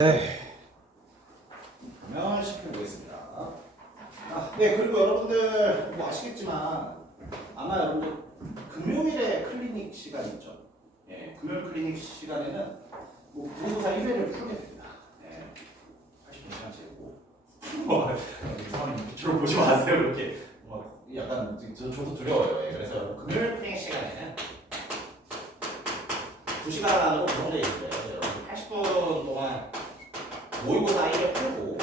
네. 그러면 시켜보겠습니다. 네, 그리고 여러분들 뭐 아시겠지만 아마 여러분들 금요일에 클리닉 시간 있죠. 예, 금요일 클리닉 시간에는 뭐 모의고사 1회를 풀게 됩니다. 예, 80분 시간 재고. 이상한 빛으로 보지 마세요. 이렇게 약간 저도 두려워요. 예, 그래서 금요일 클리닉 시간에는 2시간으로 구성되어 있어요. 여러분 80분 동안 모의고사 1회 풀고,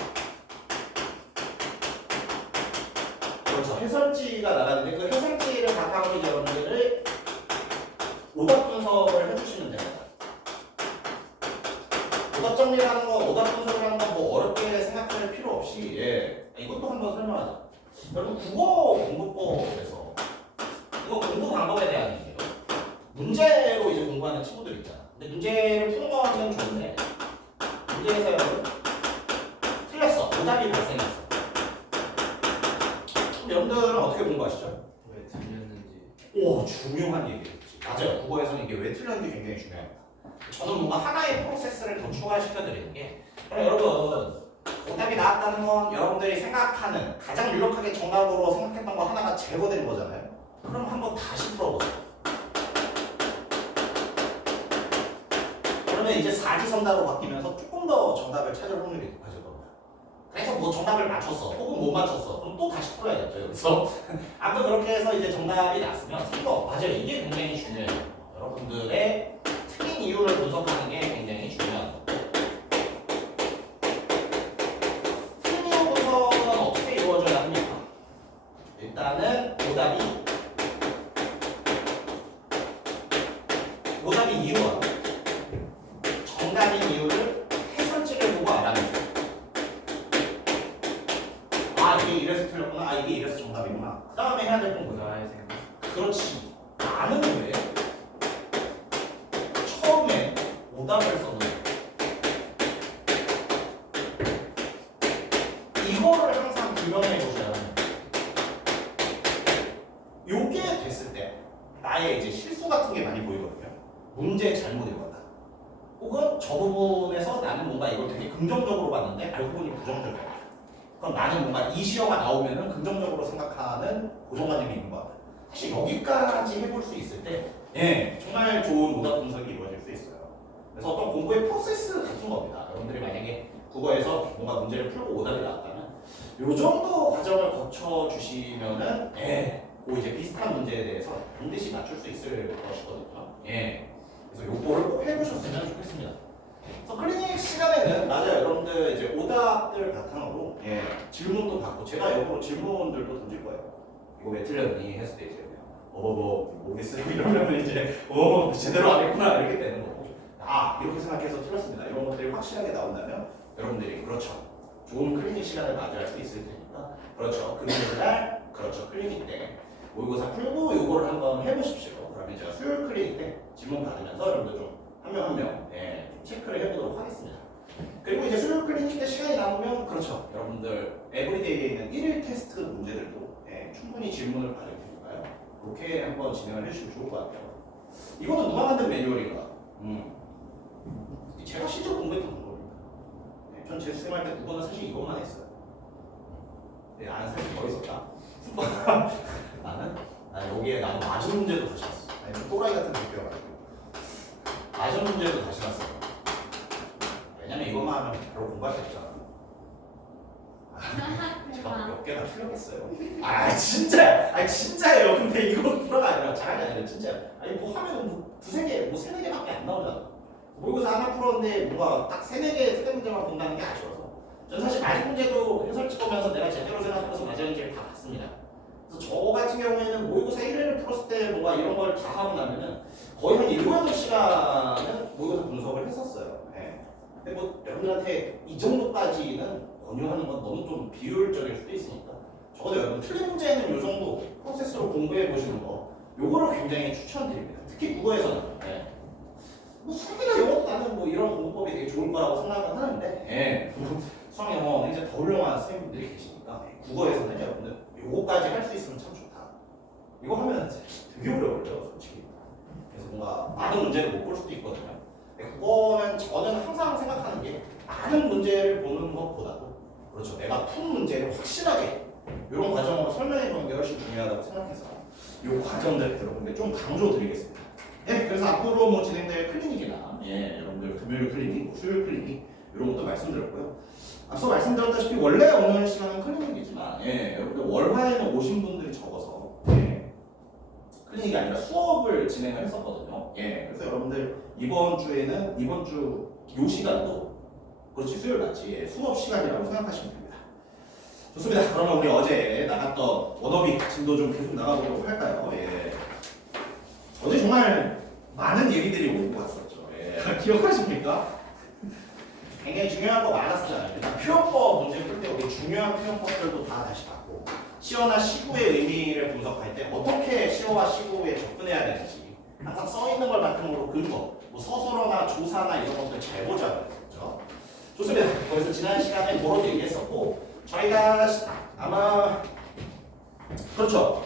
그렇죠, 해설지가 나가는데 그 해설지를 바탕으로 여러분들을 오답 분석을 해주시면 됩니다. 오답 정리라는 거, 오답 분석을 하는 건 뭐 어렵게 생각할 필요 없이, 예, 이것도 한번 설명하자. 여러분 국어 공부법에서 이거 공부 방법에 대한 얘기예요. 문제로 이제 공부하는 친구들 있잖아. 근데 문제를 푸는 거는 좋은데 문제에서 여러분 틀렸어. 오답이 발생했어. 그럼 여러분들은 어떻게 공부하시죠? 왜 틀렸는지. 오, 중요한 얘기였지. 맞아요. 국어에서는 이게 왜 틀렸는지 굉장히 중요합니다. 저는 뭔가 하나의 프로세스를 더 추가시켜 드리는 게, 그럼 여러분 오답이 나왔다는 건 여러분들이 생각하는 가장 유력하게 정답으로 생각했던 거 하나가 제거된 거잖아요. 그럼 한번 다시 풀어보세요. 그러면 이제 사지선다로 바뀌면서 조금 더 정답을 찾을 확률이 높아질 겁니다. 그래서 뭐 정답을 맞췄어 혹은 못 맞췄어 그럼 또 다시 풀어야겠죠. 여기서 아무튼 그렇게 해서 이제 정답이 났으면 이거 맞아요. 이게 굉장히 중요해요. 여러분들의 틀린 이유를 분석하는 게 굉장히 중요한 거고, 틀린 이유 분석은 어떻게 이루어져야 합니까? 일단은 오답이 이유와 정답인 이유를 해설지를 보고 알아내세요. 아, 이게 이래서 틀렸구나. 아, 이게 이래서 정답이구나. 그 다음에 해야 될 건 뭐야? 나의 생각. 그렇지. 나는 왜 처음에 오답을 썼는데 이거를 항상 규명해 보셔야 합니다. 요게 됐을 때 나의 이제 실수 같은 게 많이 보이거든요. 문제 잘못 읽었다. 혹은 저 부분에서 나는 뭔가 이걸 되게 긍정적으로 봤는데 알고 보니 부정적이야. 그럼 나는 뭔가 이 시어가 나오면은 긍정적으로 생각하는 고정관념이 있는 것 같아요. 사실 여기까지 해볼 수 있을 때, 예, 정말 좋은 오답 분석이 이루어질 수 있어요. 그래서 어떤 공부의 프로세스 같은 겁니다. 여러분들이 만약에 국어에서 뭔가 문제를 풀고 오답이 나왔다면 요 정도 과정을 거쳐 주시면은, 예, 그 이제 비슷한 문제에 대해서 반드시 맞출 수 있을 것이거든요. 예, 그래서 요거를 꼭 해보셨으면 좋겠습니다. 그래서 클리닉 시간에는 맞아요. 여러분들 이제 오답들 바탕으로, 예, 질문도 받고 제가 역으로 질문들도 던질 거예요. 이거 왜 틀렸니 했을 때 이제 모르겠어요 이러면 이제 제대로 안 했구나 이렇게 되는 거고, 아, 이렇게 생각해서 틀렸습니다 이런 것들이 확실하게 나온다면 여러분들이 그렇죠, 좋은 클리닉 시간을 맞이할 수 있을 테니까, 그렇죠, 금요일날 그렇죠 클리닉 때 모의고사 풀고 요거를 한번 해보십시오. 그러면 제가 수요일 클리닉 때 질문 받으면서 여러분들 좀 한 명 한 명, 예, 체크를 해보도록 하겠습니다. 그리고 이제 수요일 클리닉 때 시간이 남으면 그렇죠, 여러분들 에브리데이에 있는 1일 테스트 문제들도, 예, 충분히 질문을 받을 테니까요. 그렇게 한번 진행을 해주시면 좋을 것 같아요. 이거는 누가 만든 매뉴얼인가? 제가 실제로 공부했던 방법입니다. 네, 전 재수생할 때 국어는 사실 이것만 했어요. 네, 나는 사실 더 있었다. 나는 맞은 문제도 다시 봤어. 아니, 또라이 같은 느낌이어가지고 맞은 문제도 다시 봤어요. 왜냐면 이것만 하면 바로 공부할 수 있잖아. 제가 몇 개나 틀렸겠어요. 진짜예요. 근데 이거 불화가 아니라 자랑이 아니라 진짜요. 아니 뭐 하면 뭐 두세 개, 뭐 세네 개밖에 안 나오잖아. 모의고사 하나 풀었는데 뭔가 딱 세네 개의 틀린 문제만 본다는 게 아쉬워서. 저는 사실 맞은 문제도 해설지 보면서 내가 제대로 생각해서 맞은 문제를 다 봤습니다. 그래서 저 같은 경우에는 모의고사 1회를 풀었을 때 뭔가 이런 걸 다 하고 나면은 거의 한 7, 8시간은 모의고사 분석을 했었어요. 네. 근데 뭐 여러분들한테 이 정도까지는 권유하는 건 너무 좀 비효율적일 수도 있으니까 적어도 여러분 틀린 문제는 이 정도 프로세스로 공부해 보시는 거, 요거를 굉장히 추천드립니다. 특히 국어에서는, 네, 뭐 수학이나 영어도 나는 뭐 이런 공부법이 되게 좋을 거라고 생각을 하는데, 예, 수학 영어는 이제 더 훌륭한 선생님들이 계시니까, 국어에서는 여러분들 요거까지 할 수 있으면 참 좋다. 이거 하면 되게 오래 걸려요, 솔직히. 그래서 뭔가 많은 문제를 못 볼 수도 있거든요. 국어는 저는 항상 생각하는 게 많은 문제를 보는 것보다도 그렇죠. 내가 푼 문제를 확실하게 이런 과정으로 설명해 보는 게 훨씬 중요하다고 생각해서 이 과정들 여러분들 좀 강조드리겠습니다. 네, 그래서 앞으로 뭐 진행될 클리닉이나 여러분들 금요일 클리닉, 수요일 클리닉 이런 것도 말씀드렸고요. 앞서 말씀드렸다시피 원래 오늘 시간은 클리닉이지만 여러분들 월화에는 오신 분들이 적어서 클리닉이 아니라 수업을 진행을 했었거든요. 그래서 여러분들 이번 주에는 이번 주 요 시간도 그렇지 수요일 맞지 수업 시간이라고 생각하시면 됩니다. 좋습니다. 그러면 우리 어제 나갔던 워너비 진도 좀 계속 나가보도록 할까요? 어제 정말 많은 얘기들이 오고 갔었죠. 기억하십니까? 굉장히 중요한 거 많았었잖아요. 일단 표현법 문제 풀 때 우리 중요한 표현법들도 다 다시 봤고 시어나 시구의 의미를 분석할 때 어떻게 시어와 시구에 접근해야 되는지 항상 써있는 걸 바탕으로 근거 뭐 서술어나 조사나 이런 것들 잘 보자고요. 그렇죠? 좋습니다. 거기서 지난 시간에 도로 얘기했었고 저희가 아마 그렇죠.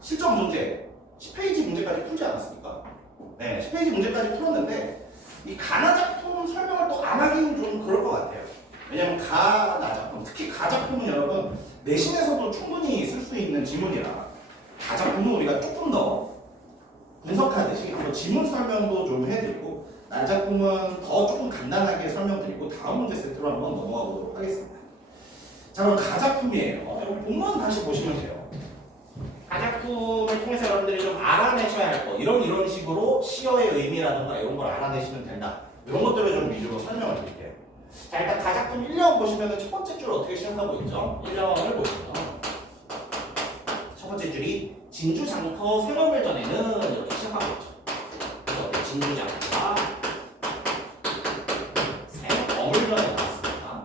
실전 문제 10페이지 문제까지 풀지 않았습니까? 네, 10페이지 문제까지 풀었는데 이 가나작품 설명을 또 안 하기는 좀 그럴 것 같아요. 왜냐면 가나작품, 특히 가작품은 여러분 내신에서도 충분히 쓸 수 있는 지문이라 가작품은 우리가 조금 더 분석하듯이 한번 지문 설명도 좀 해드리고 난작품은 더 조금 간단하게 설명드리고 다음 문제 세트로 한번 넘어가 보도록 하겠습니다. 자, 그럼 가작품이에요. 여기 본문 다시 보시면 돼요. 가작품을 통해서 여러분들이 좀 알아내셔야 할 거 이런 식으로 시어의 의미라든가 이런 걸 알아내시면 된다. 이런 것들을 좀 위주로 설명을 드릴게요. 자, 일단 가작품 1년 보시면 첫 번째 줄 어떻게 시작하고 있죠? 1년을 보시면 첫 번째 줄이 진주장터 생업을전에는 이렇게 시작하고 있죠. 그래서 진주장터가 생어물전에 나왔습니다.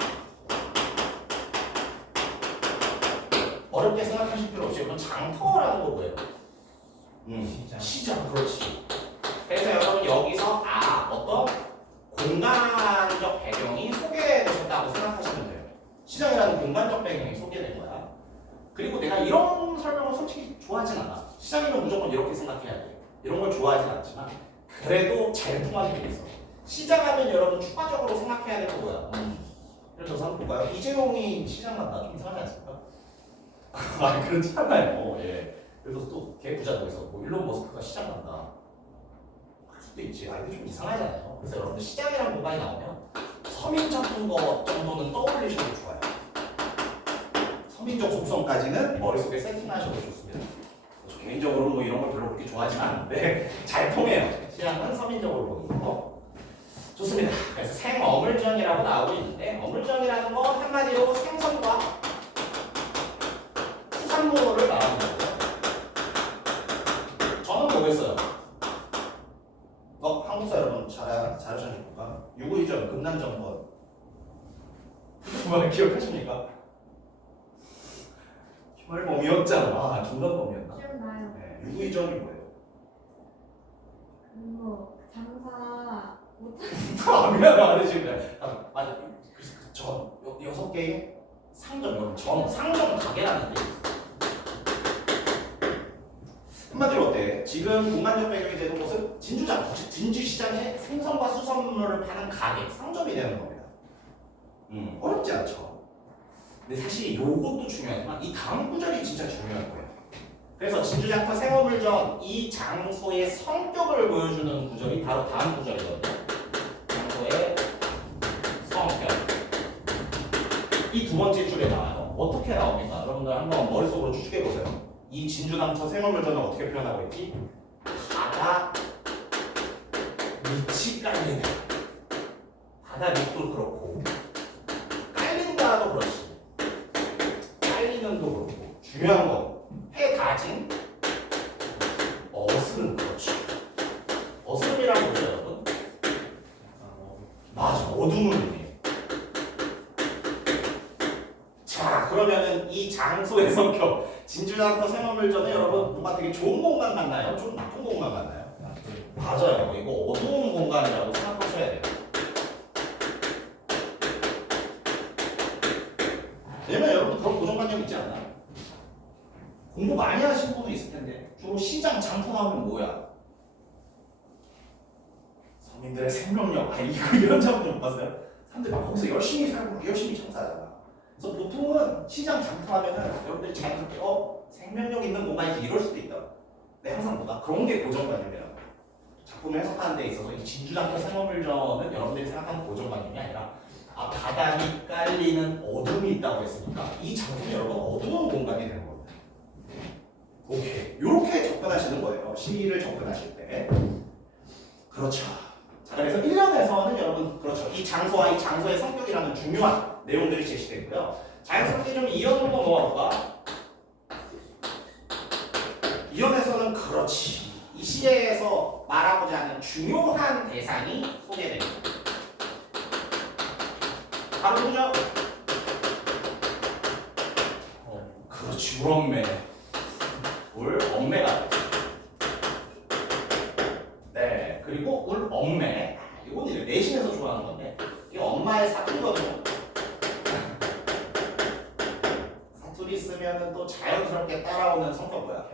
어렵게 생각하실 필요 없이 이건 장터라는 거 뭐예요? 시장 그렇지. 그래서 여러분 여기서 어떤 공간적 배경이 소개되셨다고 생각하시면 돼요. 시장이라는 공간적 배경이 소개된 거야. 그리고 내가 이런 설명을 솔직히 좋아하진 않아. 시장이면 무조건 이렇게 생각해야 돼. 이런 걸 좋아하진 않지만 그래도 잘 통하게 돼 있어. 시장하면 여러분 추가적으로 생각해야 될 거 뭐야? 예를 들어서 한번 볼까요? 이재용이 시장 간다. 좀 이상하지 않습니까? 아, 그렇지 않아요. 그래서 또 개부자도에서 뭐 일론 머스크가 시장 간다. 할 수도 있지. 이게 좀 이상하잖아요. 그래서 여러분들 시장이라는 공간이 나오면 서민적 거 정도는 떠올리셔도 좋아요. 서민적 속성까지는 머릿속에 세팅하셔도 좋습니다. 개인적으로는 뭐 이런 걸 별로 그렇게 좋아하진 않는데 잘 통해요. 시장은 서민적으로 보는 거. 좋습니다. 그래서 생어물전이라고 나오고 있는데 어물전이라는 건 한마디로 생선과 수산물을 말하는 거고요. 저는 뭐겠어요? 한국사 여러분 잘하셨습니까? 유구이전, 금난정권 그만 기억하십니까? 흉얼범이었잖아. 중간범이었나? 기억나요. 유구이전이 뭐예요? 그거 장사 미안해 지금. 맞아. 그래서 여섯 개의 상점 상점 가게라는 게 있어요. 한마디로 어때? 지금 공간적 배경이 되는 곳은 진주장, 즉 진주시장의 생선과 수산물을 파는 가게, 상점이 되는 겁니다. 어렵지 않죠? 근데 사실 요것도 중요하지만 이 다음 구절이 진짜 중요한 거예요. 그래서 진주장터 생어물전 이 장소의 성격을 보여주는 구절이 바로 다음 구절이거든요. 장소의 성격. 이 두 번째 줄에 나와요. 어떻게 나옵니까? 여러분들 한번 머릿속으로 추측해 보세요. 이 진주장터 생어물전은 어떻게 표현하고 있지? 바다 밑이 깔리는. 바다 밑도 그렇고 깔린다도 그렇지. 깔리는도 그렇고 중요한 거 해 다진 어스름 그렇지. 어스름이라는 뭐죠 여러분? 맞아, 어둠을 의미해. 자, 그러면은 이 장소의 성격 진주장터 생어물전에 여러분 뭔가 되게 좋은 공간 같나요? 좀 나쁜 공간 같나요? 맞아요. 이거 어두운 공간이라고 생각하셔야 돼요. 왜냐면 여러분 그런 고정관념 있지 않나요? 공부 많이 하신 분도 있을 텐데 주로 시장 장터 나오면 뭐야? 서민들의 생명력. 이거 이런 작품 못 봤어요? 사람들이 막 거기서 열심히 살고 막 열심히 장사하잖아. 그래서 보통은 시장 장사하면은 여러분들이 자연스럽게 생명력 있는 공간이지 이럴 수도 있다. 근데 항상 뭐다? 그런 게 고정관념이야. 작품을 해석하는 데 있어서 이 진주장터 생활물전은 여러분들이 생각하는 고정관념이 아니라 바닥이 깔리는 어둠이 있다고 했으니까 이 작품이 여러분 어두운 공간이 되는 겁니다. 오케이. 이렇게 접근하시는 거예요. 시를 접근하실 때. 그렇죠. 자, 그래서 1년에서는 여러분 그렇죠. 이 장소와 이 장소의 성격이라는 중요한 내용들이 제시되고요. 자연스럽게 좀 이연으로 넘어갈까? 이연에서는 그렇지. 이 시에서 말하고자 하는 중요한 대상이 소개됩니다. 바로 누구죠? 그렇지. 울엄매. 울엄매가 되죠. 네. 그리고 울엄매. 이건 이제 내신에서 좋아하는 건데 이게 엄마의 사투리거든요. 사투리 쓰면은 또 자연스럽게 따라오는 성격 뭐야?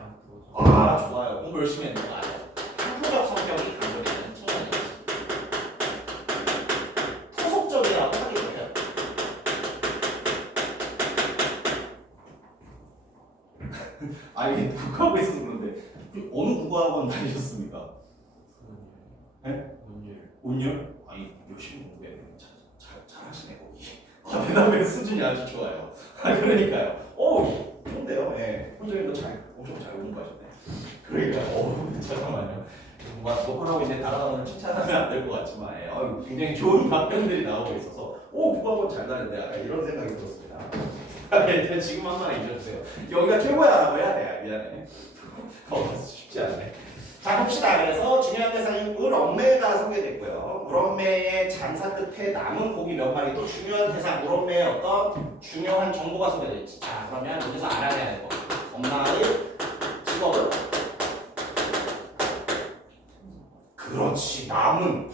아 좋아요. 공부 열심히 했는데 알아요. 한포적 성격이 강조되는 청년이에요. 토속적이라고 하기도 해요. 아 이게 국어하고 있어서 그런데 어느 국어학원 다니셨습니까? 네? 온율? 아니 열심히 공부해야 돼요. 잘하시네 거기. 대답의 수준이 아주 좋아요. 그러니까요. 좋은데요. 예. 혼자도 엄청 잘 공부하셨네. 그러니까요. 잠깐만요. 녹화를 하고 이제 다가가면 칭찬하면 안 될 것 같지만 굉장히 좋은 답변들이 나오고 있어서 국어학원 잘 다녔네. 이런 생각이 들었습니다. 지금 한 번 잊어주세요. 여기가 최고야라고 해야 돼. 미안해. 쉽지 않네. 자 봅시다. 그래서 중요한 대상이 울엄매가 소개됐고요. 울엄매의 장사 끝에 남은 고기 몇 마리 또 중요한 대상 울엄매의 어떤 중요한 정보가 소개됐지. 자 그러면 여기서 알아야 될 거. 엄마의 직업은? 그렇지. 남은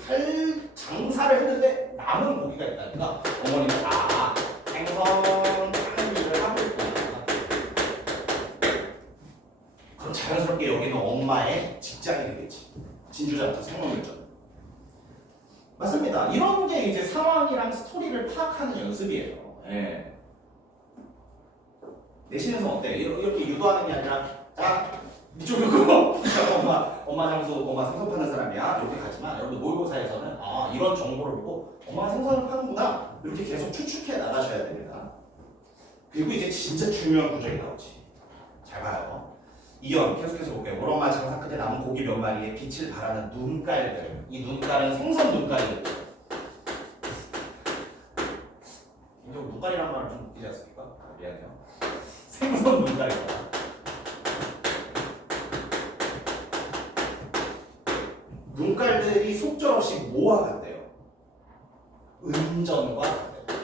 장사를 했는데 남은 고기가 있다니까 어머니는 생선 하는 일을 하고 있구나. 그럼 자연스럽게 여기는 엄마의 직장이 되겠지. 진주장터 생활물전. 맞습니다. 이런 게 이제 상황이랑 스토리를 파악하는 연습이에요. 예. 내신에서 어때? 이렇게 유도하는 게 아니라 자 이쪽으로 엄마 장수 엄마 생선 파는 사람이야 이렇게 가지만 여러분 모의고사에서는 이런 정보를 보고 엄마가 생선을 파는구나 이렇게 계속 추측해 나가셔야 됩니다. 그리고 이제 진짜 중요한 구절이 나오지. 잘 봐요. 이연 계속해서 볼게요. 울엄마 장사 끝에 남은 고기 몇 마리에 빛을 발하는 눈깔들. 이 눈깔은 생선 눈깔이거든요. 굉장히 눈깔이라는 말을 좀 웃기지 않습니까? 미안해요. 생선 눈깔이다. 눈깔들이 속절없이 뭐와 같대요? 은전과 같대요.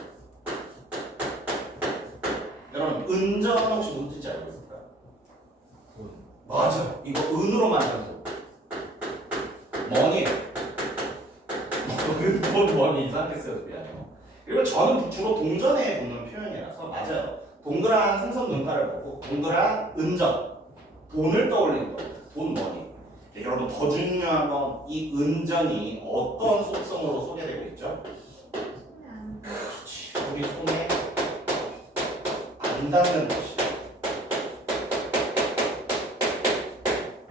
여러분 은전 혹시 뭔 뜻인지 알고 있을까요? 맞아요. 이거 은으로 만든 돈. 머니예요. 돈 머니 이상하게 써도 미안해요. 그리고 저는 주로 동전에 붙는 표현이라서 맞아요. 동그란 생선 눈깔을 보고 동그란 은전, 돈을 떠올리는 겁니다. 돈 머니. 여러분 더 중요한 건 이 은전이 어떤 속성으로 소개되고 있죠? 그렇지. 우리 손에 안 닿는 것이죠.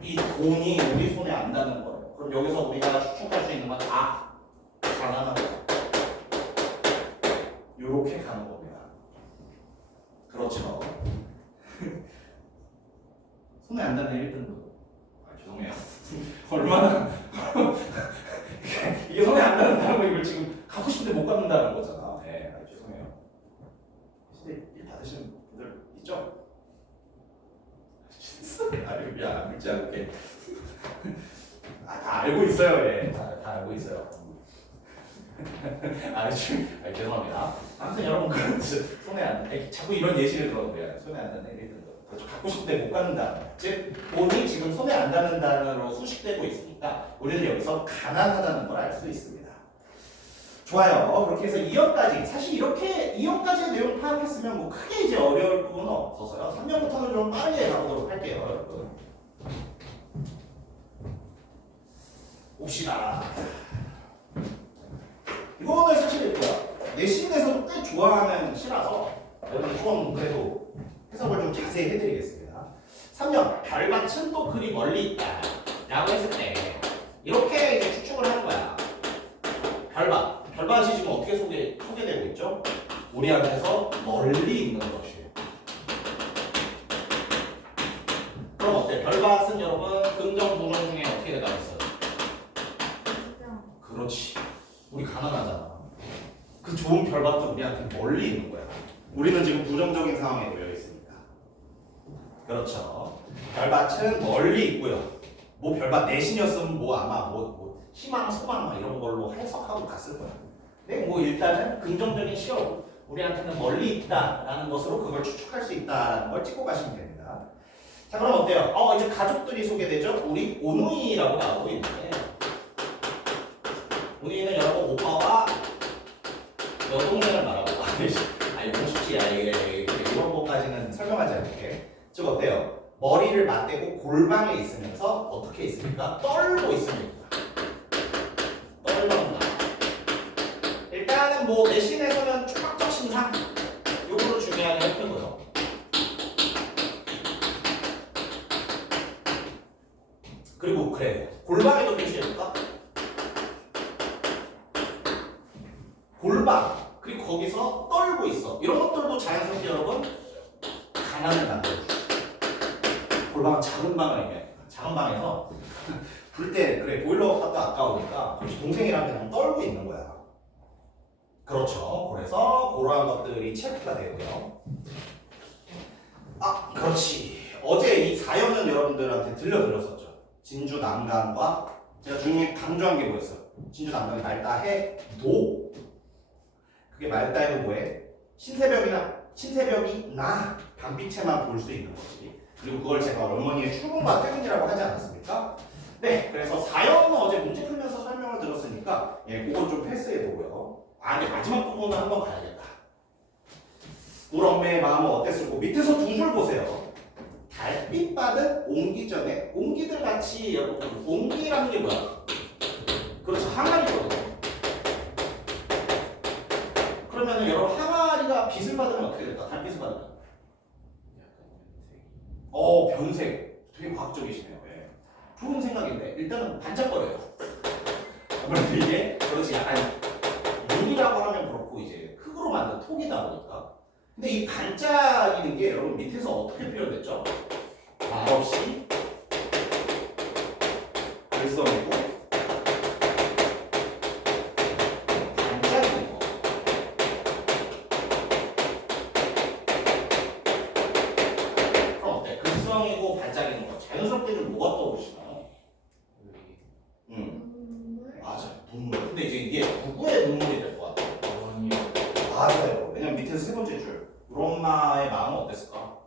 이 돈이 우리 손에 안 닿는 거예요. 그럼 여기서 우리가 추측할 수 있는 건 가난한 거야. 요렇게 가는 겁니다. 그렇죠. 손에 안 닿는 1등급. 죄송해요. 얼마나 이게 손에 안 닿는다는 거 이걸 지금 갖고 싶은데 못 갖는다는 거잖아. 네, 죄송해요. 근데 일 받으시는 분들 있죠? 미안, 묻지 않을게. 다 알고 있어요, 예. 다 알고 있어요. 죄송합니다. 아무튼 여러분 손에 안 자꾸 이런 예시를 들어도 돼요. 손에 안 닿는 1등급. 그렇죠. 갖고 싶은데 못 갖는다. 즉 돈이 지금 손에 안 닿는 단어로 수식되고 있으니까 우리는 여기서 가난하다는 걸 알 수 있습니다. 좋아요. 그렇게 해서 2연까지 사실 이렇게 2연까지의 내용 파악했으면 뭐 크게 이제 어려울 부분은 없어서요. 3년부터는 좀 빠르게 가보도록 할게요, 여러분. 봅시다. 이거는 사실 뭐야? 내신에서도 꽤 좋아하는 시라서 여러분 좀 그래도 해석을 좀 자세히 해드리겠습니다. 3년 별밭은 또 그리 멀리 있다 라고 했을 때 이렇게 이제 추측을 하는 거야. 별밭이 지금 어떻게 소개되고 있죠? 우리한테서 멀리 있는 것이에요. 그럼 어때? 별밭은 여러분 긍정 부정 중에 어떻게 되다 있어요? 긍정. 그렇지. 우리 가난하잖아. 그 좋은 별밭도 우리한테 멀리 있는 거야. 우리는 지금 부정적인 상황에 놓여 있으니까. 그렇죠. 별밭은 멀리 있고요. 뭐 별밭 내신이었으면 뭐 아마 뭐 희망, 소망 막 이런 걸로 해석하고 갔을 거야. 근데 뭐 일단은 긍정적인 시험 우리한테는 멀리 있다라는 것으로 그걸 추측할 수 있다라는 걸 찍고 가시면 됩니다. 자, 그럼 어때요? 이제 가족들이 소개되죠? 우리 오누이라고 나오고 있는데 오누이는 여러분 오빠와 여동생을 말하고 아니 너무 쉽지. 이런 것까지는 설명하지 않을게. 즉 어때요? 머리를 맞대고 골방에 있으면서 어떻게 있습니까? 떨고 있습니다. 떨는다. 일단은 뭐 내신에서는 초각적 신상 요거를 중요하게 했고요. 그리고 그래 골방에도 표시해볼까? 골방 그리고 거기서 떨고 있어. 이런 것들도 자연스럽게 여러분 가난을 만들어줘. 골방은 작은 방을 얘기해. 작은 방에서 불 때 그래 보일러값도 아까우니까 동생이랑 그냥 떨고 있는 거야. 그렇죠. 그래서 그러한 것들이 체크가 되고요. 그렇지. 어제 이 사연은 여러분들한테 들려드렸었죠. 진주 난간과 제가 중에 강조한 게 뭐였어요? 진주 난간이 말다해 도. 그게 말다해도 뭐해? 신새벽이 나 밤빛에만 볼 수 있는 거지. 그리고 그걸 제가 어머니의 출근과 퇴근이라고 하지 않았습니까? 네, 그래서 사연은 어제 문제 풀면서 설명을 들었으니까 그건 좀 패스해보고요. 근데 마지막 부분은 한번 가야겠다. 울 엄매의 마음은 어땠을까? 밑에서 두 줄 보세요. 달빛 받은 옹기 전에 옹기들 같이 여러분 옹기라는 게 뭐야? 그렇죠, 항아리거든요. 그러면은 여러분 항아리가 빛을 받으면 어떻게 될까? 달빛을 받으면 변색. 되게 과학적이시네요. 예. 좋은 생각인데 일단은 반짝거려요. 아무래도 이게 그렇지 약간 물이라고 하면 그렇고 이제 흙으로 만든 톡이다 보니까. 근데 이 반짝이는 게 여러분 밑에서 어떻게 표현됐죠? 말없이 글썽이고 반짝이는 거. 그럼 어때? 글썽이고 반짝이는 거. 자연스럽게 좀 뭐가 떠오르시나요? 눈물. 맞아요. 눈물. 근데 이제 이게 누구의 눈물이 될 것 같아요? 맞아요. 왜냐면 밑에서 세 번째 줄. 우리 엄마의 마음은 어땠을까?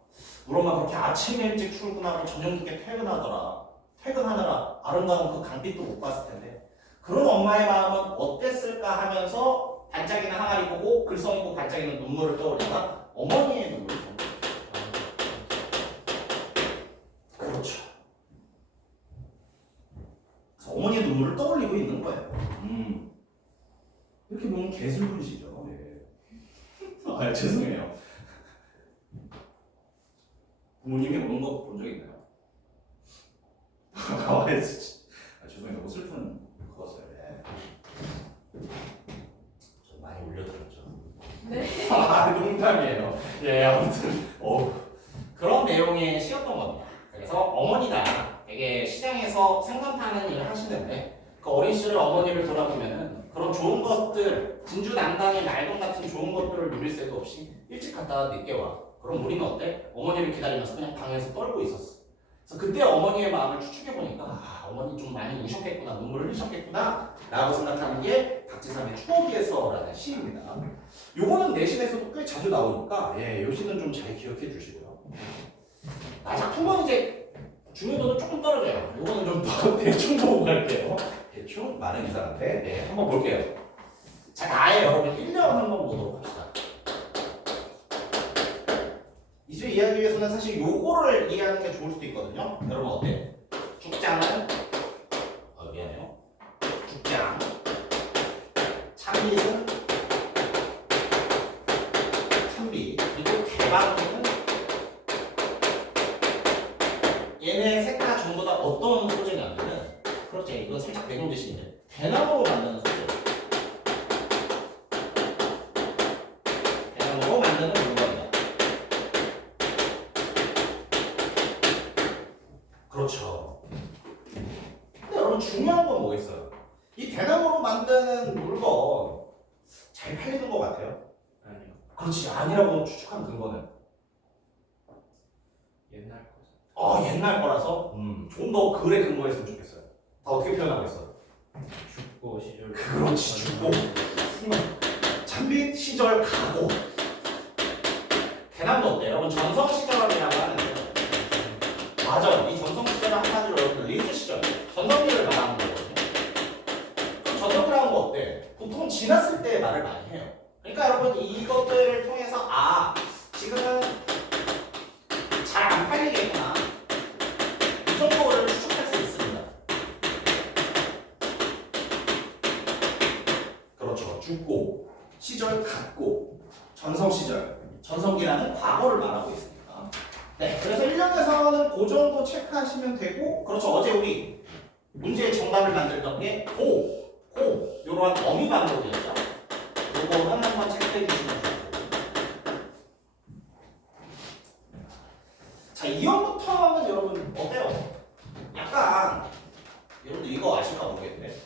우리 엄마 그렇게 아침 일찍 출근하고 저녁 늦게 퇴근하더라. 퇴근하느라 아름다운 그 강빛도 못 봤을 텐데 그런 엄마의 마음은 어땠을까 하면서 반짝이는 항아리 보고 글썽이고 반짝이는 눈물을 떠올리다 어머니의 눈물을 떠올린다. 그렇죠. 그래서 어머니의 눈물을 떠올리고 있는 거예요. 이렇게 보면 개슬프시죠. 예. 죄송해요. 부모님이 우는 거 본 적 있나요? 가와있지. 죄송해요. 너무 슬픈 그거였어요. 예. 좀 많이 울려드렸죠. 네. 농담이에요. 예, 아무튼 그런 내용의 시였던 겁니다. 그래서 어머니가 되게 시장에서 생선 파는 일을 하시는데 그 어린 시절 어머니를 돌아보면은 그런 좋은 것들, 진주 난간의 말동 같은 좋은 것들을 누릴 새도 없이 일찍 갔다가 늦게 와. 그럼 우리는 어때? 어머니를 기다리면서 그냥 방에서 떨고 있었어. 그래서 그때 어머니의 마음을 추측해보니까 어머니 좀 많이 우셨겠구나, 눈물을 흘리셨겠구나 라고 생각하는 게 박지삼의 추억에서라는 시입니다. 요거는 내신에서도 꽤 자주 나오니까 요 시는 좀 잘 기억해 주시고요. 작품은 이제 중요도는 조금 떨어져요. 요거는 좀 더 대충 보고 갈게요. 대충 많은 이상한데 한번 볼게요. 자, 아예 여러분 1년 한번 보도록 합시다. 이제 이해하기 위해서는 사실 요거를 이해하는 게 좋을 수도 있거든요. 여러분 어때? 죽장은 미안해요. 죽장 참빗은 대방은 얘네 셋 다 전부 다 어떤 소재냐면은 그렇지 이거 살짝 배경 지시인데 대나무로 만드는 소재. 대나무로 만드는 물건이다. 그렇죠. 근데 여러분 중요한 건 뭐겠어요? 이 대나무로 만드는 물건 잘 팔리는 것 같아요? 아니요. 그렇지 아니라고 추측한 근거는 옛날 거죠. 옛날 거라서 좀 더 글에 근거했으면 좋겠어요. 다 어떻게 표현하겠어? 죽고 시절. 그렇지, 죽고. 잠빛 시절 가고. 대나무 어때? 여러분 전성 시절이라고 하는데 맞아요. 이 전성 시절은 한마디로 여러분들 리즈 시절 전성기를 말하는 거거든요. 그럼 전성기라는 거 어때? 보통 지났을 때 말을 많이 해요. 그러니까 여러분 이것들을 통해서 지금은 잘 안 팔리겠구나 이 정도를 추측할 수 있습니다. 그렇죠. 죽고 시절 갖고 전성 시절 전성기라는 과거를 말하고 있습니다. 네, 그래서 1년에서는 그 정도 체크하시면 되고 그렇죠. 어제 우리 문제의 정답을 만들던 게 이러한 어미 반복이었죠. 이거는 한번 체크해 주시면 좋고. 자, 2형부터는 여러분 어때요? 약간 여러분들 이거 아실까 모르겠는데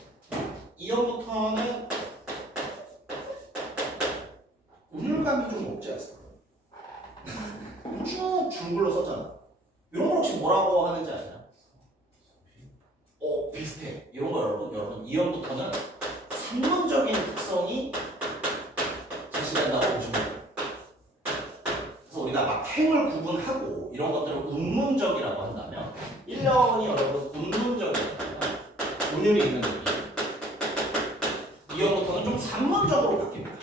2형부터는 운율감이 좀 없지 않습니까? 쭉 줄글로 썼잖아. 이런 거 혹시 뭐라고 하는지 아시나요? 비슷해. 이런 거 여러분 2형부터는 산문적인 특성이 제시된다고 보시면 돼요. 그래서 우리가 막 행을 구분하고 이런 것들을 운문적이라고 한다면 1년이 여러분 운문적이라면 운율이 있는 느낌. 2형부터는 좀 산문적으로 바뀝니다.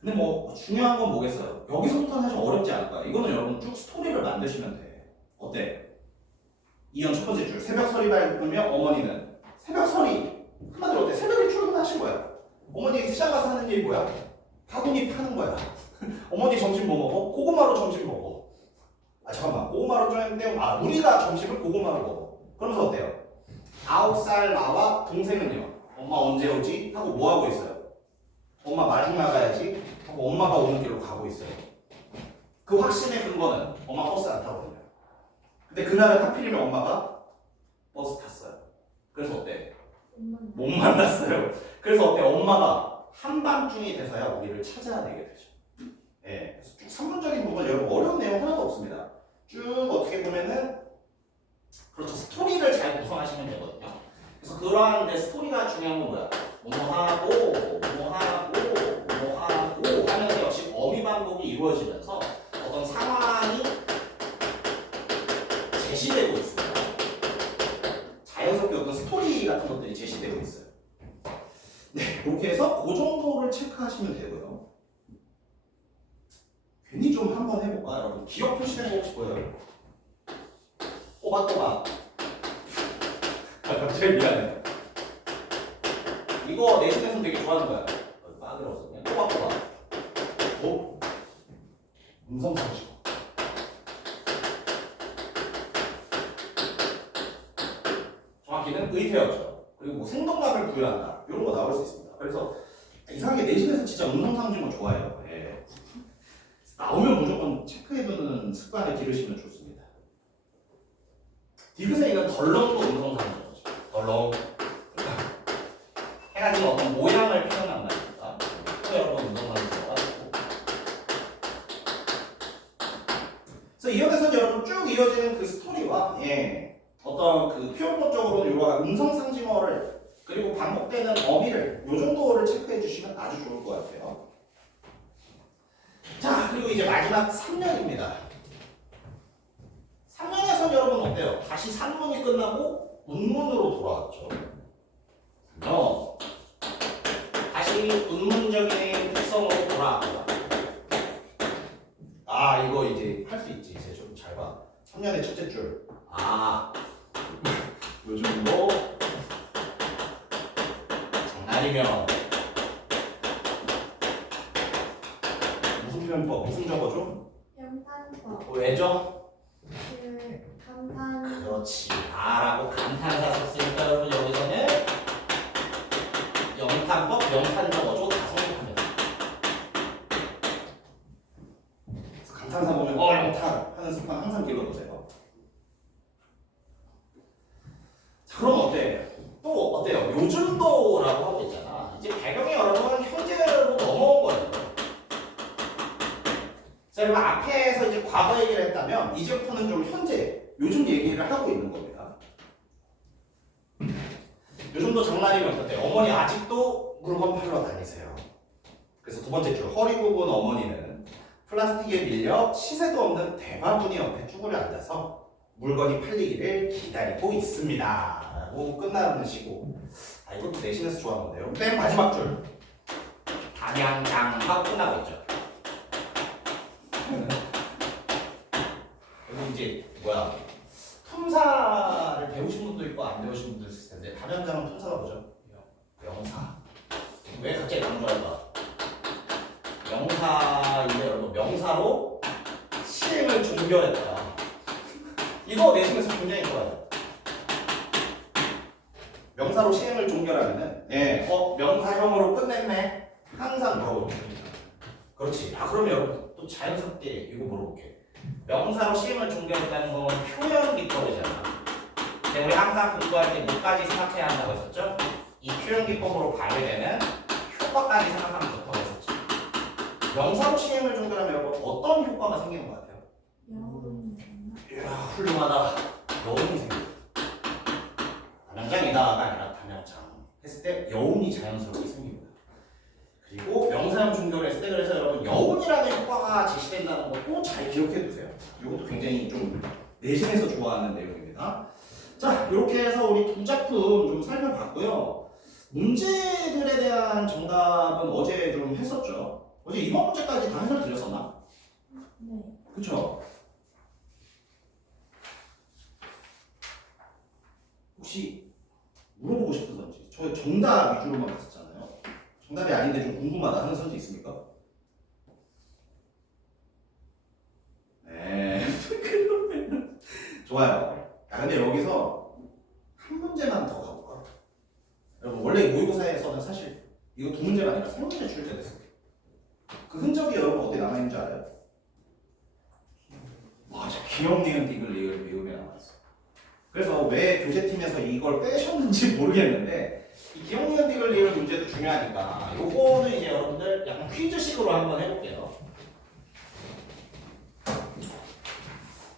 근데 뭐 중요한 건 뭐겠어요? 여기서부터는 사실 어렵지 않을까? 이거는 여러분 쭉 스토리를 만드시면 돼. 어때? 2형 첫 번째 줄 새벽서리 밟으며 어머니는 새벽서리 한마디로 어때? 새벽에 출근하신 거야. 어머니 시장 가서 하는 일이 뭐야? 바구니 파는 거야. 어머니 점심 뭐 먹어? 고구마로 점심 먹어. 잠깐만 고구마로 좀 했는데 우리가 점심을 고구마로 먹어. 그러면서 어때요? 9살 나와 동생은요? 엄마 언제 오지? 하고 뭐 하고 있어요? 엄마 마중 나가야지 하고 엄마가 오는 길로 가고 있어요. 그 확신의 근거는 엄마 버스 안 타거든요. 근데 그날은 하필이면 엄마가 버스 탔어요. 그래서 어때? 못 만났어요. 그래서 어때? 엄마가 한밤중이 돼서야 우리를 찾아야 되게 되죠. 예, 그래서 쭉 산문적인 부분 여러분 어려운 내용 하나도 없습니다. 쭉 어떻게 보면은 그렇죠. 스토리를 잘 구성하시면 되거든요. 그래서 그러한 데 스토리가 중요한 건 뭐야? 뭐하고 하면서 역시 어휘 반복이 이루어지면서 어떤 상황이 제시되고 있습니다. 자연스럽게 어떤 스토리 같은 것들이 제시되고 있어요. 네, 이렇게 해서 그 정도를 체크하시면 되고요. 괜히 좀 한번 해볼까? 여러분 기억 표시된 거 혹시 보여요? 꼬박꼬박. 갑자기 미안해. 이거 내신에서는 되게 좋아하는 거야. 빠그라서 그냥 꼬박꼬박. 음성상식. 정확히는 의태어죠. 그리고 뭐 생동감을 부여한다. 이런 거 나올 수 있습니다. 그래서 이상하게 내신에서 진짜 음성상징을 좋아해요. 예. 나오면 무조건 체크해두는 습관을 기르시면 좋습니다. 디귿에는 덜렁도 음성상징이죠. 덜렁. 해가지고 어떤 모양을 표현한 말입니다. 또 여러분 음성상징이라고 하시고. 그래서 이역에서는 여러분 쭉 이어지는 그 스토리와 어떤 그 표현법적으로 이러한 음성상징어를 그리고 반복되는 어휘를 이 정도를 체크해 주시면 아주 좋을 것 같아요. 자, 그리고 이제 마지막 3년입니다. 3년에서는 여러분 어때요? 다시 산문이 끝나고 운문으로 돌아왔죠. 다시 운문적인 특성으로 돌아왔고요. 이거 이제 할 수 있지. 이제 좀 잘 봐. 3년의 첫째 줄. 요즘도 장날이면 표현법 무슨 적어줘? 평탄법. 왜죠? 감탄. 그렇지. 아라고 감탄사 썼으니까 여러분 여기서는 영탄법, 영탄 적어줘. 다 성립하면. 감탄사 보면 영탄 하는 습관 항상 길러두세요. 자, 그럼 어때? 또 어때요? 요즘도라고 하고 있잖아. 이제 배경이 여러분 현재로 넘어온 거예요. 자, 여러분 앞에서 이제 과거 얘기를 했다면 이제부터는 좀 현재, 요즘 얘기를 하고 있는 겁니다. 요즘도 장날이면 어때요? 어머니 아직도 물건 팔러 다니세요. 그래서 두 번째 줄, 허리 굽은 어머니는 플라스틱에 밀려 시세도 없는 대바구니 옆에 쭈그려 앉아서 물건이 팔리기를 기다리고 있습니다. 라고 끝나는 시고, 이것도 내신에서 좋아하는 건데요. 맨 마지막 줄, 단양당 하고 끝나고 있죠. 여기 이제 품사를 배우신 분도 있고 안 배우신 분도 있을 텐데 단양당은 품사가 뭐죠? 명사. 왜 갑자기 강조할까? 명사인데 여러분 명사로 시행을 종결했다. 이거 내신에서 굉장히 좋아요. 명사로 시행을 종결하면은 명사형으로 끝냈네. 항상 물어봅니다. 그렇지. 그러면 여러분 또 자연스럽게 이거 물어볼게. 명사로 시행을 종결했다는 건 표현 기법이잖아. 근데 우리 항상 공부할 때 뭐까지 생각해야 한다고 했었죠? 이 표현 기법으로 발휘되는 효과까지 생각하면 좋다고 했었지. 명사로 시행을 종결하면 여러분 어떤 효과가 생기는 것 같아요? 여운. 이야, 훌륭하다. 여운이 생겨. 단양장이다가 아니라 단양장 했을 때 여운이 자연스럽게 생깁니다. 그리고 명사형 종결을 했을 때 그래서 여러분 여운이라는 효과가 제시된다는 것도 잘 기억해 두세요. 이것도 굉장히 좀 내신에서 좋아하는 내용입니다. 자, 이렇게 해서 우리 두 작품 좀 살펴봤고요. 문제들에 대한 정답은 어제 좀 했었죠. 어제 이번 문제까지 다 해설 드렸었나? 네. 그쵸? 혹시 물어보고 싶은 선지, 저 정답 위주로만 봤었잖아요. 정답이 아닌데 좀 궁금하다 하는 선지 있습니까? 네. 좋아요. 근데 여기서 한 문제만 더 가볼까? 여러분 원래 모의고사에서는 사실 이거 두 문제가 아니라 세 문제 출제됐어요. 그 흔적이 여러분 어디 남아있는 줄 알아요? 맞아. 기억, 니은, 디귿, 리을, 미음에 남아있어. 그래서 왜 교재팀에서 이걸 빼셨는지 모르겠는데 이 기억, 니은, 디귿, 리을 문제도 중요하니까 요거는 이제 여러분들 약간 퀴즈식으로 한번 해볼게요.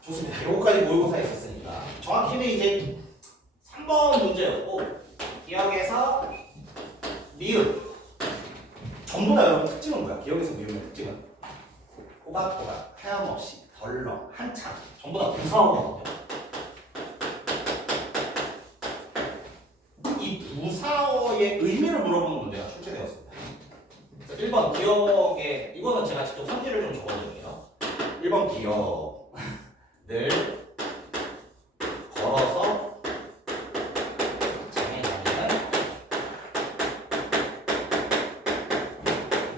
좋습니다. 요거까지 모의고사에 있었으니까 정확히는 이제 3번 문제였고 기억에서 미음 전부 다 여러분 특징은 뭐야? 기억에서 미음의 특징은 꼬박꼬박, 하염없이, 덜렁, 한참 전부 다 부사어거든요. 이 부사어의 의미를 물어보는 문제가 출제되었습니다. 1번 기억에 이거는 제가 직접 선지를 좀 적어드릴게요. 1번 기억 늘 걸어서 장에 다니는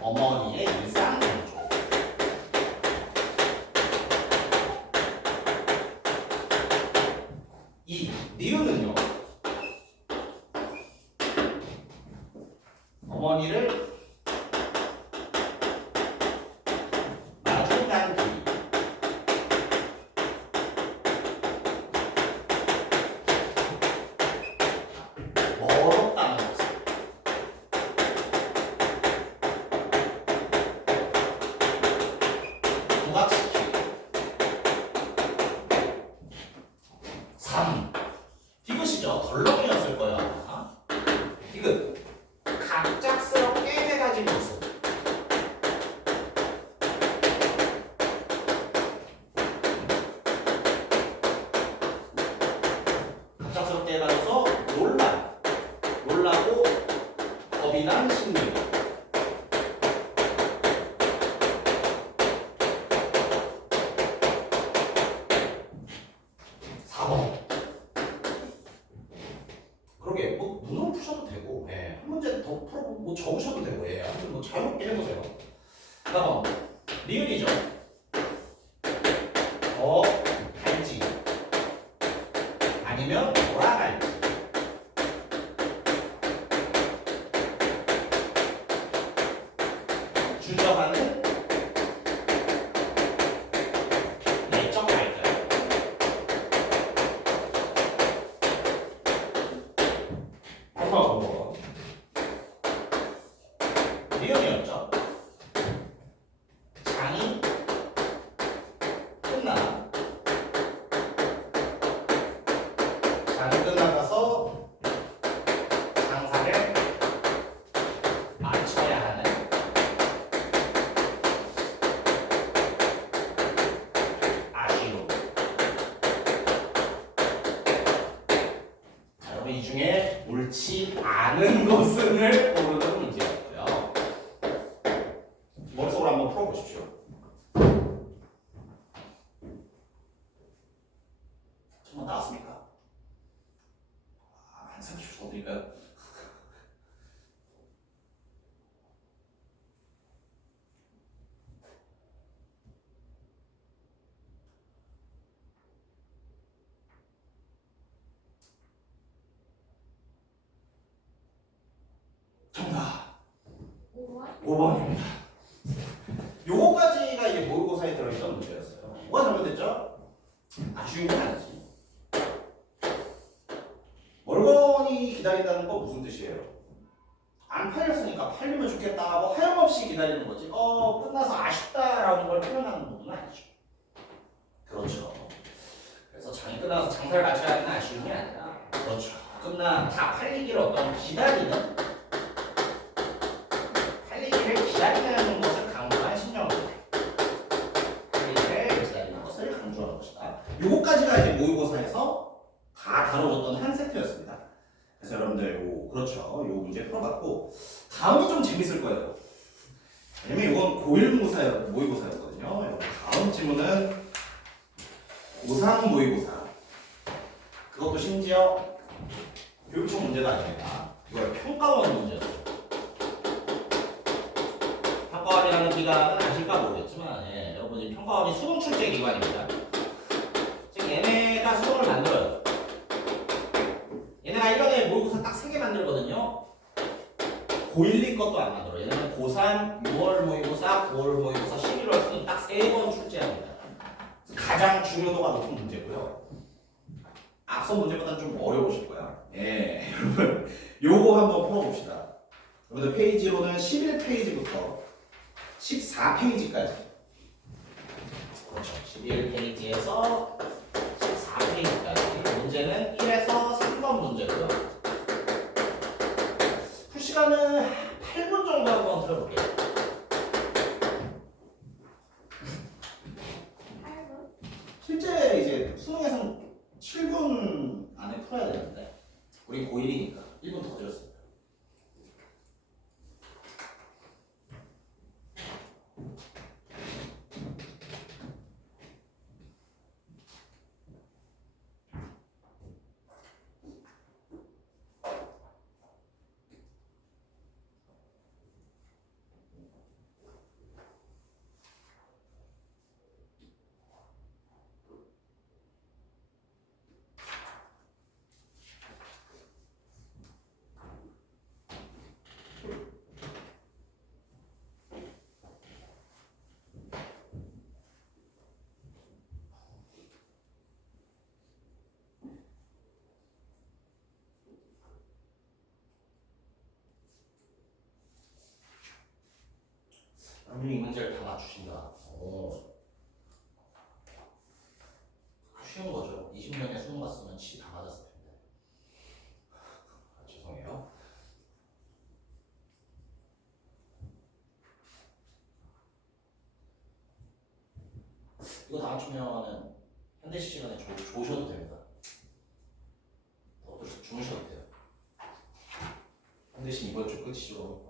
어머니의 일상 경조. 이 니은은요 어머니를 마주간 뒤 멀었다는 것을 부각시키고 3. 디귿이죠. 덜렁이었을 거예요 아마. 디귿 갑작스럽게 해가진 모습. 갑작스럽게 해가져서 놀라고 겁이 난 심리. 그러게 뭐 문으로 푸셔도 되고 한 문제 더 풀어보고 뭐 적으셔도 되고 아무튼 뭐 자유롭게 해보세요. 4번 리을이죠. 더 갈지 아니면 돌아갈지. 주저하는 내적 발견. 봐봐. 리을이었죠. 장이 끝나. 장이 끝나가서 장사를 마쳐야 하는 아쉬움. 자, 여러분 이 중에 옳지 않은 것을 고르는 문제였고요. 머릿속으로 한번 풀어보십시오. 정말 나왔습니까? 한 30초 더 드릴까요? 정답 5번? 5번입니다. 요거까지가 이제 모의고사에 들어있던 문제였어요. 뭐가 잘못됐죠? 아쉬운 건 아니지. 멀거니 기다린다는 건 무슨 뜻이에요? 안 팔렸으니까 팔리면 좋겠다 하고 하염없이 기다리는 거지. 끝나서 아쉽다라는 걸 표현하는 부분은 아니죠. 그렇죠. 그래서 장이 끝나서 장사를 마쳐야 하는 아쉬움이 아니라, 그렇죠. 다 팔리기를 기다리는 것을 강조한 신명입니다. 팔리기를 기다리는 것을 강조하는 것이다. 요거까지가 이제 모의고사에서 다 다뤄졌던 한 세트였습니다. 그래서 여러분들 그렇죠. 요 문제 풀어봤고 다음이 좀 재밌을 거예요. 왜냐면 이건 고1 모의고사였거든요. 다음 질문은 고3 모의고사. 그것도 심지어 교육청 문제가 아닙니다. 이걸 평가원 문제였어요. 평가원이라는 기관은 아실까 모르겠지만 여러분이 평가원이 수능 출제 기관입니다. 즉 얘네가 수능을 만들어요. 얘네가 1년에 모의고사 딱 3개 만들거든요. 고1, 2 것도 안 만들어. 얘네는 고3, 6월 모의고사, 9월 모의고사, 11월 수능 딱 3번 출제합니다. 가장 중요도가 높은 문제고요. 앞선 문제보다는 좀 어려우실 거야. 여러분 요거 한번 풀어봅시다. 여러분들 페이지로는 11페이지부터 14페이지까지. 그렇죠. 11페이지에서 14페이지까지. 문제는 1에서 3번 문제고요. 풀 시간은 8분 정도 한번 들어볼게요. 8번? 실제 이제 수능에서는 7분 안에 풀어야 되는데 우리 고1이니까 1분 더 드렸습니다. 여러분이 이 문제를 다 맞추신다. 쉬운 거죠. 20년에 수능 봤으면 치 다 맞았을 텐데. 죄송해요. 이거 다 맞추면은 현대시 시간에 좋으셔도 됩니다. 더 주무셔도 돼요. 현대시 이번 주 끝이죠.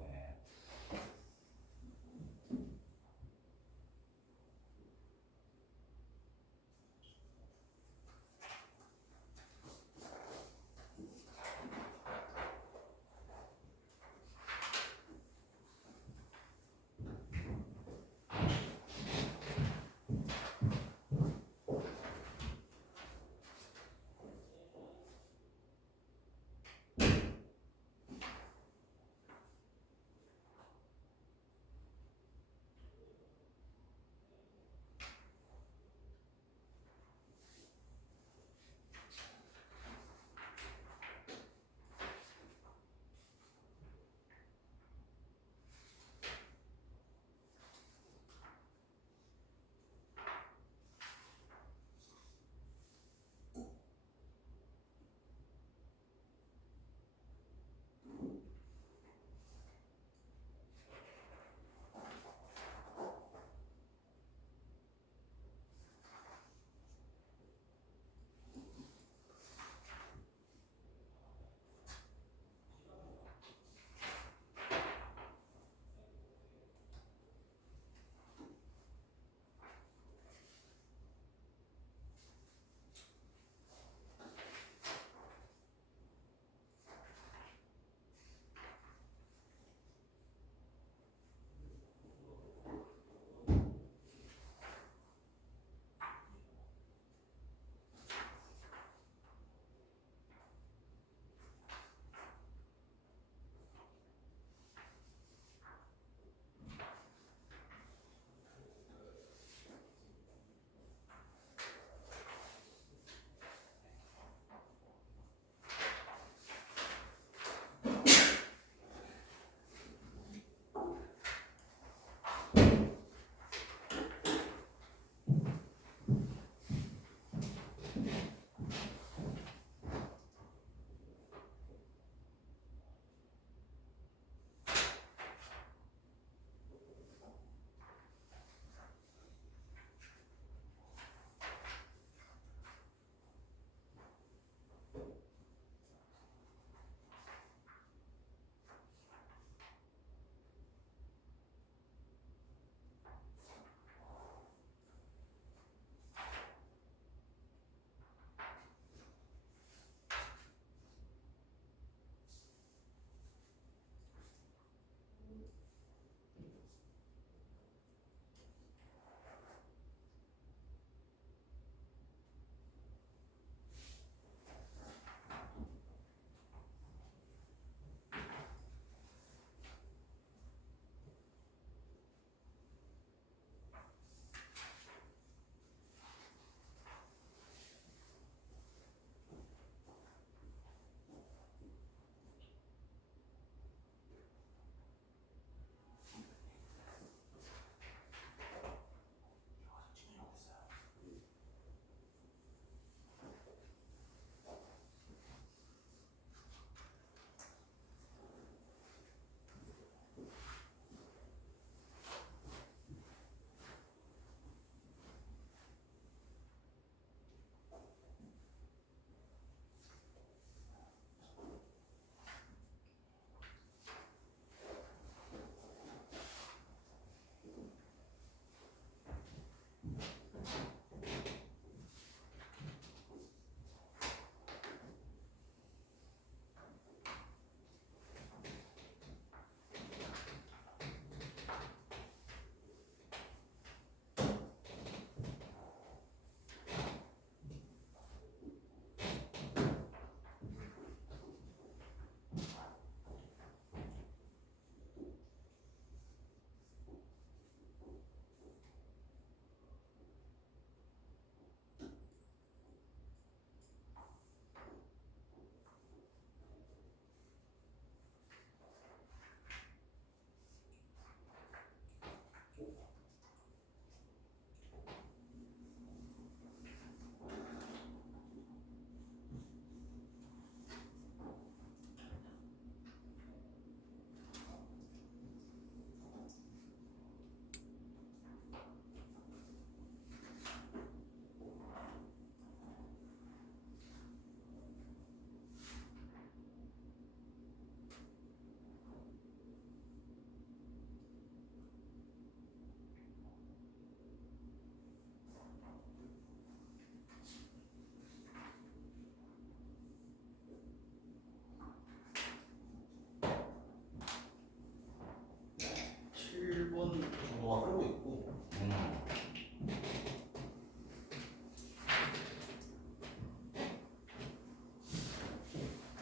정도가 흐르고 있고.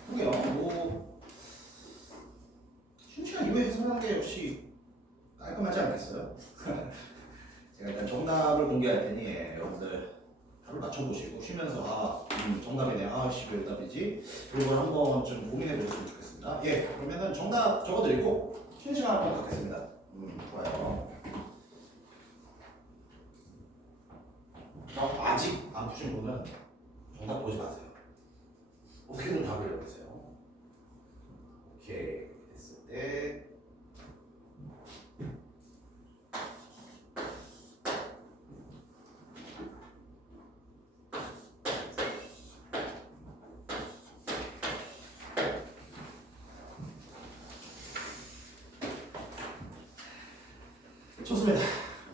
그러게요. 뭐 쉬는 시간 이후에 해설하는 게 역시 깔끔하지 않겠어요? 제가 일단 정답을 공개할 테니 여러분들 답을 맞춰보시고 쉬면서 정답이네, 씨 왜 답이지? 그걸 한번 좀 고민해 보셨으면 좋겠습니다. 예, 그러면은 정답 적어드리고 쉬는 시간 한번 갖겠습니다. 좋아요. 아직 안 푸신 분은 정답 보지 마세요. 어떻게든 답을 해보세요. 오케이, 됐을 때 좋습니다.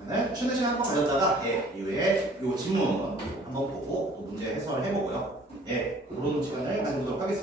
그러면 쉬는 시간 한번 가졌다가 이후에 이 질문 한번 보고 또 문제 해설해 보고요. 그런 시간을 가지도록 하겠습니다.